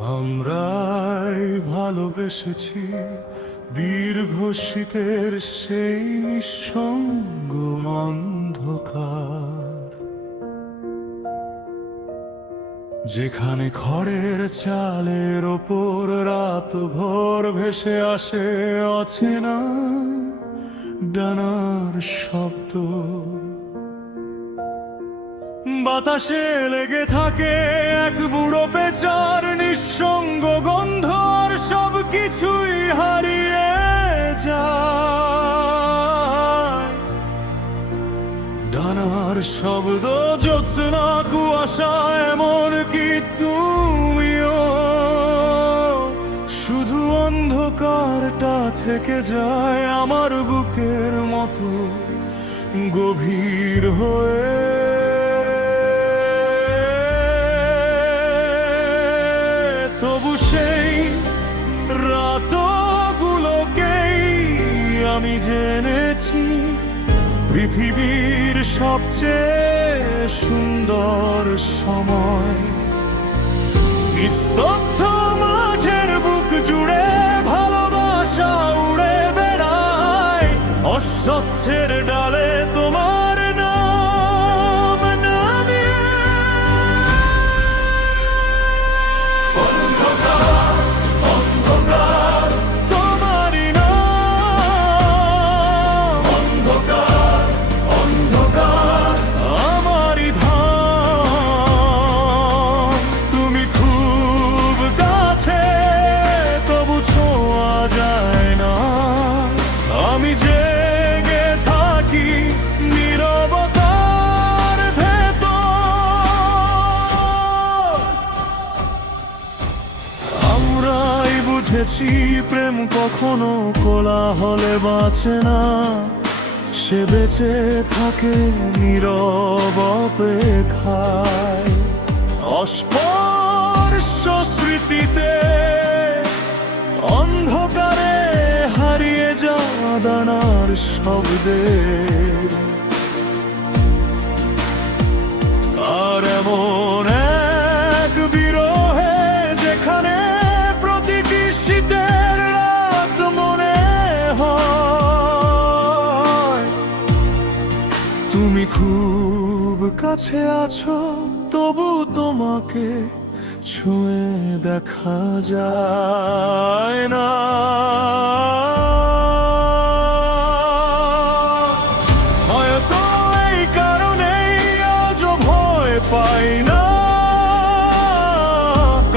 আমরাই ভালোবেসেছি দীর্ঘ শীতের সেই নিঃসঙ্গ অন্ধকার, যেখানে খড়ের চালের ওপর রাত ভোর ভেসে আসে অচেনা ডানার শব্দ। বাতাসে লেগে থাকে এক বুড়ো পেঁচার নিঃসঙ্গ গন্ধ, আর সবকিছুই হারিয়ে যায়। ডানার শব্দ, জ্যোৎস্না, কুয়াশা, এমন কি তুমিও, শুধু অন্ধকারটা থেকে যায় আমার বুকের মতো গভীর হয়ে। তবু সেই রাতগুলোকেই আমি জেনেছি পৃথিবীর সবচেয়ে সুন্দর সময়। নিস্তব্ধ মাঠের বুক জুড়ে ভালোবাসা উড়ে বেড়ায়, অশ্বত্থের ডালে তোমার নাম নামিয়ে। অন্ধকার, অন্ধকার, তোমারই নাম। অন্ধকার, অন্ধকার, আমারই ধাম। তুমি খুব কাছে, তবু ছোঁয়া যায় না। আমি জেগে থাকি নীরবতার ভেতর। আমরাই বুঝেছি প্রেম কখনো কোলাহলে বাঁচে না, সে বেঁচে থাকে নীরব অপেক্ষায়। অস্পর্শ স্মৃতিতে অন্ধকারে হারিয়ে যাওয়া দানার শব্দে। আর এমন এক বিরহে যেখানে প্রতিটি শীতের রাত মনে হয় তুমি খুব কাছে আছো, তবু তোমাকে ছুঁয়ে দেখা যায় না। হয়তো এই কারণেই আজও ভয় পাই না,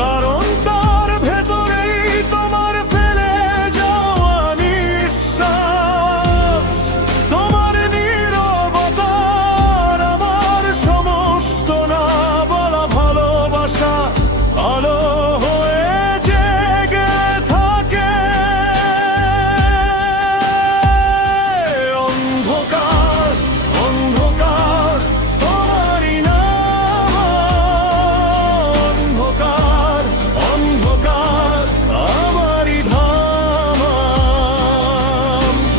কারণ তার ভেতরেই তোমার ফেলে যাওয়া নিঃশ্বাস। তোমার নীরবতার আমার সমস্ত না বলা ভালোবাসা আলো হয়ে জেগে থাকে। অন্ধকার, অন্ধকার, তোমারই নাম। অন্ধকার, অন্ধকার, আমারই ধাম।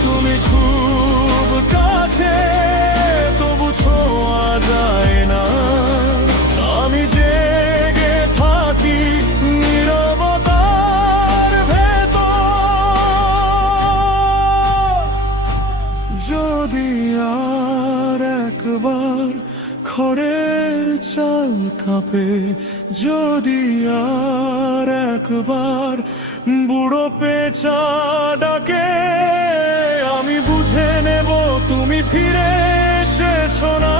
তুমি খুব কাছে, তবু ছোঁয়া যায় না। আমি জেগে থাকি নীরবতার ভেতর। যদি আর একবার খড়ের চাল কাঁপে, যদি আর একবার বুড়ো পেঁচা ডাকে, আমি বুঝে নেব তুমি ফিরে এসেছো না।